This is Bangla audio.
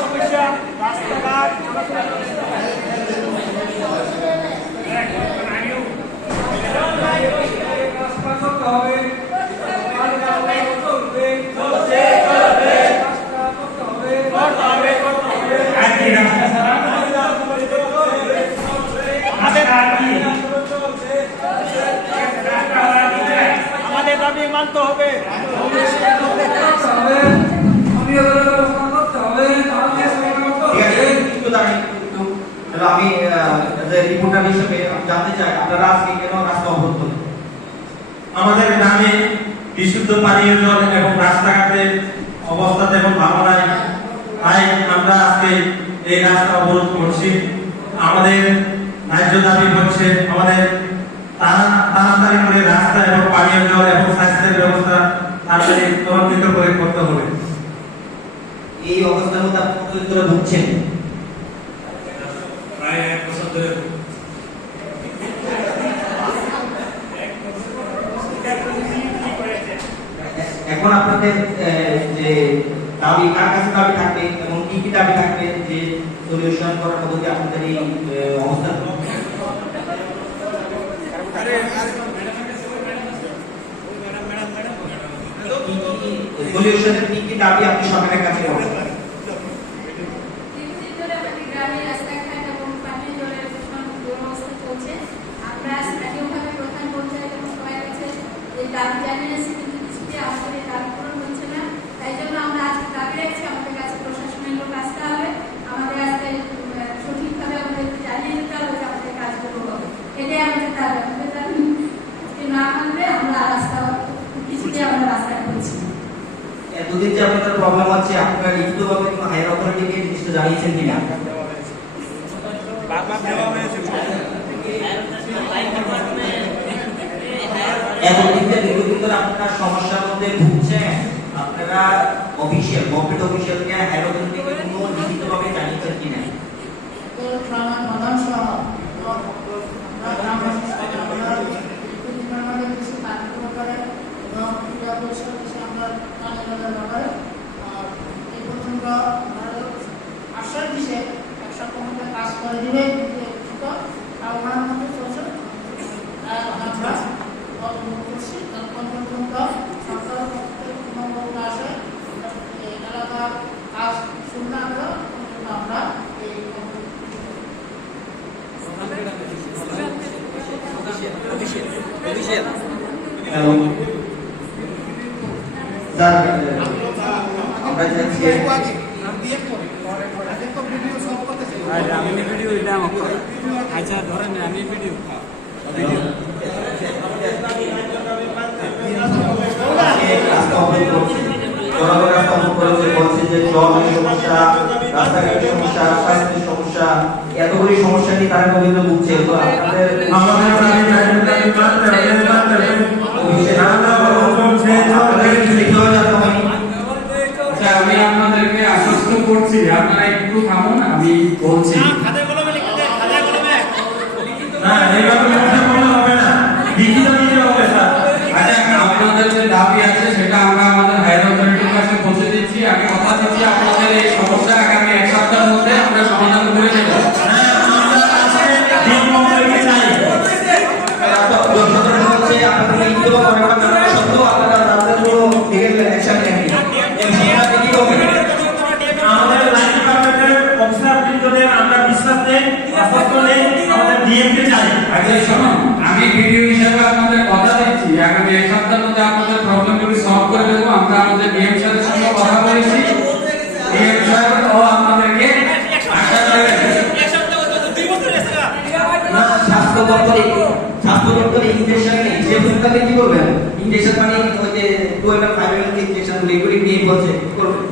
সমস্যা রাস্তাঘাট আমাদের দাবি মানতে হবে। আমি রিপোর্টার হিসেবে জানতে চাই আপনারা আজকে কেন রাস্তা অবরোধ করলেন? আমাদের গ্রামে বিশুদ্ধ পানীয় জল এবং রাস্তাঘাটের অবস্থা তেমন ভালো নাই, তাই আমরা আজকে এই রাস্তা অবরোধ করছি। আমাদের ন্যায্য দাবি হচ্ছে আমাদের তাড়াতাড়ি করে রাস্তা এবং পানীয় জল এবং স্বাস্থ্যের ব্যবস্থা তাড়াতাড়ি ত্বরান্বিত করে করতে হবে। এই অবস্থার মধ্যে আপনি কতদিন ধরে ভুগছেন? প্রায় 1 বছর ধরে। এখন আপনাদের যে দাবি কার কাছে দাবি থাকবে এবং কি কি দাবি থাকবে যে সলিউশন করার পদ্ধতি আপনাদের এই অবস্থা? সলিউশনের কি কি দাবি আপনি সরকারের কাছে করবেন? এতদিন যে আপনাদের প্রবলেম আছে আপনারা লিখিতভাবে কোনো হায়ার অথরিটিকে জিনিসটা জানিয়েছেন কিনা? এতদিন যে দীর্ঘদিন ধরে আপনারা সমস্যার মধ্যে ভুগছেন, আপনারা অফিসিয়াল গভর্নমেন্ট অফিসিয়ালকে হায়ার অথরিটিকে কোনো লিখিতভাবে জানিয়েছেন কিনা? আশ্বাস দিছে এক সপ্তাহের মধ্যে কাজ করে দিবে, আমরা করছি তখন পর্যন্ত সরকার আসে এলাকার কাজ শুরু না হলে আমরা এই আমরা আমি ভিডিও এটা আচ্ছা ধরেন আমি ভিডিও এতগুলি সমস্যা নিয়ে তারা কবিন্দ ভুগছে। তো আমি আপনাদেরকে আশ্বস্ত করছি, আপনারা একটু থামুন, আমি বলছি। আপনাদের যে দাবি আছে সেটা আমরা আমাদের হায়ার অথরিটির কাছে পৌঁছে দিচ্ছি। আমি কথা দিচ্ছি আপনাদের এই সমস্যা আগামী 1 সপ্তাহের মধ্যে আমরা সমাধান করে দেব। আমি ভিডিও হিসেবে আপনাদের কথা দিচ্ছি আগামী 1 সপ্তাহের মধ্যে আপনাদের প্রবলেমগুলি সলভ করে দেবো। আমরা আমাদের ডিএম স্যারের সঙ্গে কথা বলেছি, ডিএম স্যার ও আপনাদেরকে আশা করে স্বাস্থ্য দপ্তরে ইনজেকশন নেই, সে বুঝতে কি করবেন? ইনজেকশন মানে ওই যে 12 5 ইনজেকশন গুলো এগুলি নিয়ে বলছে কি করবেন?